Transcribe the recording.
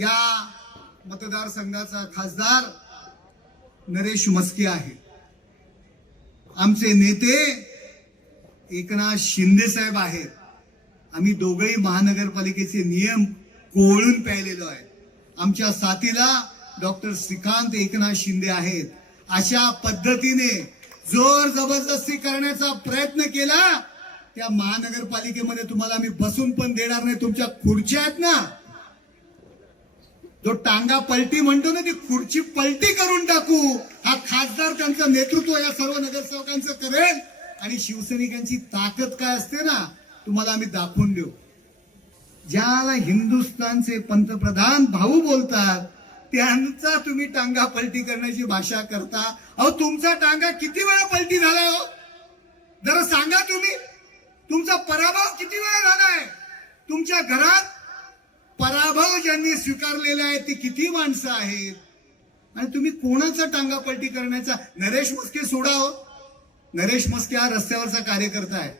या मतदारसंघाचा खासदार नरेश म्हस्के आहे. आमचे नेते एकनाथ शिंदे साहेब आहेत. आम्ही दोघेही महानगरपालिकेचे नियम कोळून पाहिलेलो आहे. आमच्या साथीला डॉक्टर श्रीकांत एकनाथ शिंदे आहेत. अशा पद्धतीने जोर जबरदस्ती करण्याचा प्रयत्न केला त्या महानगरपालिकेमध्ये तुम्हाला आम्ही बसून पण देणार नाही. तुमच्या खुर्च्या आहेत ना, जो टांगा पलटी म्हणतो ना, ती खुर्ची पलटी करून टाकू. हा खासदार त्यांचं नेतृत्व या सर्व नगरसेवकांचं करेल आणि शिवसैनिकांची ताकद काय असते ना तुम्हाला आम्ही दाखवून देऊ. ज्याला हिंदुस्थानचे पंतप्रधान भाऊ बोलतात त्यांचा तुम्ही टांगा पलटी करण्याची भाषा करता. अहो तुमचा टांगा किती वेळा पलटी झालाय हो, जरा सांगा तुम्ही. तुमचा पराभव किती वेळा झालाय. तुमच्या घरात पराभव ज्यांनी स्वीकारलेला आहे ती किती माणसं आहेत आणि तुम्ही कोणाचा टांगा पलटी करण्याचा. नरेश म्हस्के सोडा हो, नरेश म्हस्के हा रस्त्यावरचा कार्यकर्ता आहे.